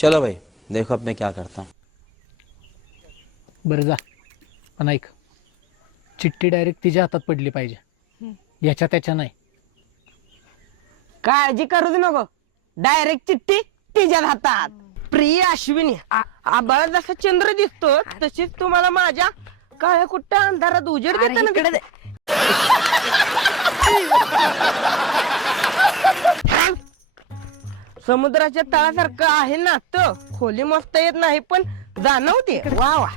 चलो भाई, देखो अब मैं क्या करता हूँ. बरं जा, पण ऐक, चिठ्ठी डायरेक्ट तिच्या हातात पडली पाहिजे, याच्या त्याच्या नाही. काळजी करूच नको, डायरेक्ट चिठ्ठी तिच्या हातात. प्रिय अश्विनी, आबाळा जसा चंद्र दिसतो तशीच तुम्हाला माझ्या काळ्या कुट्ट अंधारात उजेड देताना दिसते. समुद्राच्या तळासारखं आहे ना, तर खोली मस्त येत नाही पण जाणवते. वा वा,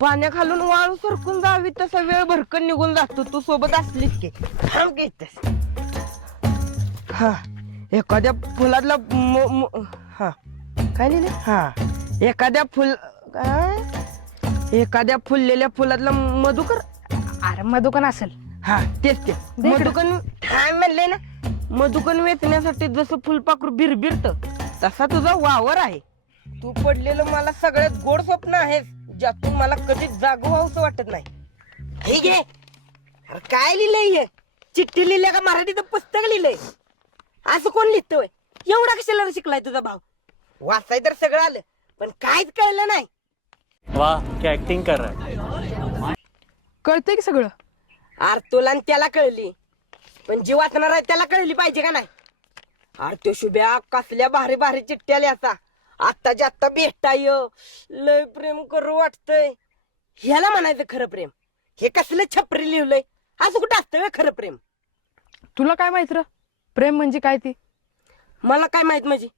पाण्याखालून वाळू सरकून जावी तसा वेळ भरकन निघून जातो तू सोबत असलीस की. थांब की इथेच. हा, एखाद्या फुलातला हा काय लिहिले, हा एखाद्या एखाद्या फुललेल्या फुलातला मधुकर. अरे मधुकन असेल. हा तेच ते मधुकन. काय म्हणले ना, मधुकन वेचण्यासाठी जसं फुलपाखरू बिरबिरत तसा तुझा वावर आहे. तू पडलेलं मला सगळ्यात गोड स्वप्न आहेस, ज्यातून मला कधीच जागो व्हावंसं वाटत नाही. ठीक आहे. अरे काय लिहिलंय, चिठ्ठी लिहिल्या का मराठीचं पुस्तक लिहिलंय? असं कोण लिहितोय? एवढा कशाला शिकलाय तुझा भाव? वाचाय तर सगळं आलं पण काहीच कळलं नाही. वाह, क्या ऍक्टिंग कर रहा है. कळतंय की सगळं. अरे तुला आणि त्याला कळली, पण जी वाचणार आहे त्याला कळली पाहिजे का नाही? अरे तो शुभ्या कसल्या भारी भारी चिठ्ठ्या लिहायचा, आत्ताच्या आत्ता भेटाय, लय प्रेम करू वाटतंय. ह्याला म्हणायचं खरं प्रेम. हे कसलं छपरी लिहिलंय, असं कुठं असतं खरं प्रेम? तुला काय माहित र प्रेम म्हणजे काय ती? मला काय माहित म्हणजे?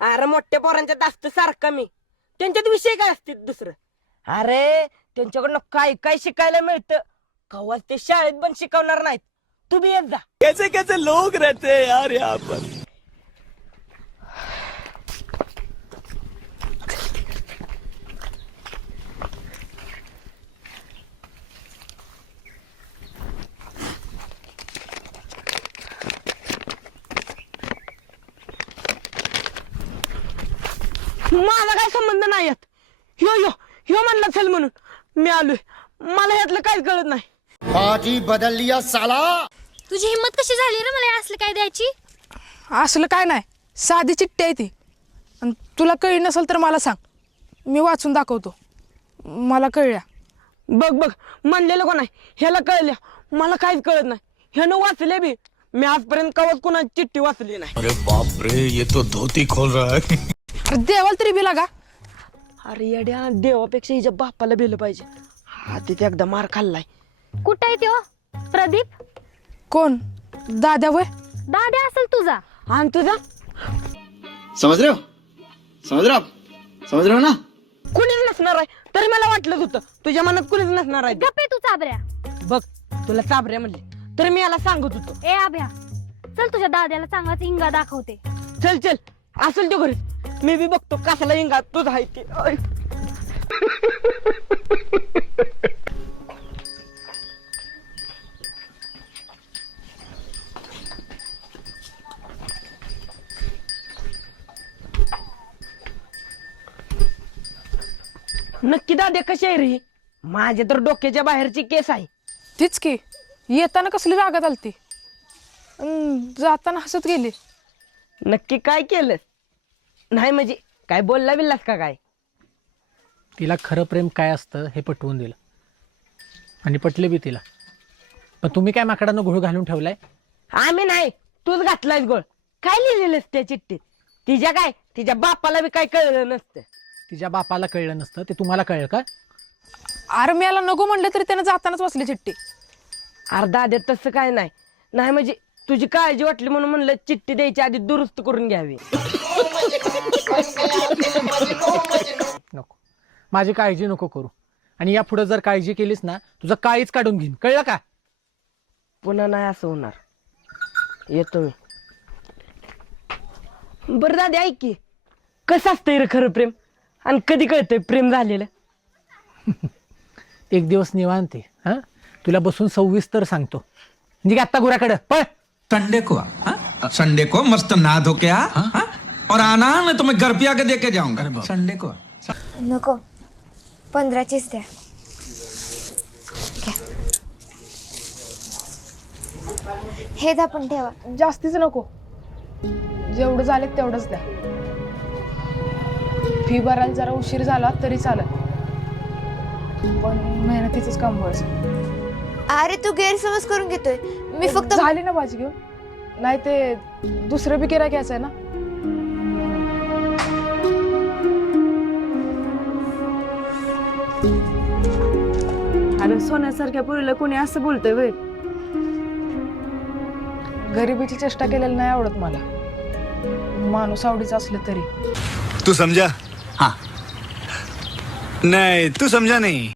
अरे मोठ्या पोरांच्यात असतं सारखं मी, त्यांच्यात विषय काय असते दुसरं? अरे त्यांच्याकडनं काय काय शिकायला मिळतं, कवा ते शाळेत पण शिकवणार नाहीत. तू बी येत जा. कैसे कैसे लोग रहते हैं यार यहाँ पर. माझा काय संबंध नाही यात. ह्यो ह्यो ह्यो म्हणला चल म्हणून मी आलोय, मला यातलं काहीच कळत नाही. पार्टी बदल लिया साला. तुझी हिम्मत कशी झाली रे मला असलं काय द्यायची? असलं काय नाही, साधी चिठ्ठी आहे ती. आणि तुला कळली नसेल तर मला सांग, मी वाचून दाखवतो. मला कळल्या. बघ बघ, म्हणलेलं कोण आहे, ह्याला कळल्या, मला काहीच कळत नाही. ह्यानं वाचले बी, मी आजपर्यंत कवच कोणाची चिठ्ठी वाचली नाही. अरे बाप रे, ये तो धोती खोल रहा है. अरे देवाला तरी बिला का? अरे येड्या, देवापेक्षा हिच्या बापाला भेलं पाहिजे. हा तिथे एकदा मार खाल्लाय. कुठं आहे त्यो प्रदीप? कोण? दाद्या वय? दाद्या असेल तुझा. आणि तुझा समझ रहे हो, समझ रहे हो आप, समझ रहे हो ना. कुणीच नसणार आहे, तरी मला वाटलं होतं तुझ्या मनात कुणीच नसणार आहे. गप्पे तू चाबऱ्या. बघ, तुला चाबऱ्या म्हणले तर मी याला सांगत होतो. ए आभ्या, चल तुझ्या दाद्याला चांगलाच इंगा दाखवते. चल चल, असेल तो घरी, मी बी बघतो कसाला इंगा तुझा आहे ते. नक्की दादे कशी आहे रे? माझ्या तर डोक्याच्या बाहेरची केस आहे. तीच की, येताना कसली रागात आलती, जाताना हसत गेली. नक्की काय केलं नाही म्हणजे? काय बोलला बिल्लास का काय? तिला खरं प्रेम काय असतं हे पटवून दिलं, आणि पटले बी तिला. पण तुम्ही काय माकडानं घोळ घालून ठेवलाय? आम्ही नाही, तूच घातलायस गोळ. काय लिहिलेलंस त्या चिठ्ठीत? तिच्या काय, तिच्या बापाला बी काय कळलं नसतं. तिच्या बापाला कळलं नसतं ते तुम्हाला कळलं का? अरे मी याला नको म्हणलं तरी त्यानं जातानाच वाचली चिठ्ठी. अर्धा आधी तसं काय नाही, नाही म्हणजे तुझी काळजी वाटली म्हणून म्हणलं चिठ्ठी द्यायची आधी दुरुस्त करून घ्यावी. नको, माझी काळजी नको करू. आणि या पुढे जर काळजी केलीस ना, तुझं काळीच काढून घेईन, कळलं का? पुन्हा नाही असं होणार. येतो मी. बरं दादी ऐक की, कसं असतंय रे खरं प्रेम, आणि कधी कळतंय प्रेम झालेलं? एक दिवस निवांत आहे, हा तुला बसून 26 सांगतो. म्हणजे आता गुराकडं पळ. संडे को संडे को मस्त नहा धो के आ और आना, मैं तुम्हें घर पे आके दे के जाऊंगा संडे को. नको, 15चीच द्या. हे दा पण ठेवा. जास्तीच नको, जेवढं झाले तेवढंच द्या. फी भरायला जरा उशीर झाला तरी चालेल, पण मेहनतीच काम व्हायचं. अरे तू गैरसमज करून घेतोय. मी फक्त झाली ना भाजी घेऊन, नाही ते दुसरं बी गिऱ्हाईक घ्यायचं आहे ना. अरे सोन्यासारख्या पोरीला कोणी असं बोलतोय वय? गरिबीची चेष्टा केलेली नाही आवडत मला, माणूस आवडीचं असलं तरी. तू समझा? हाँ नहीं, तू समझा नहीं.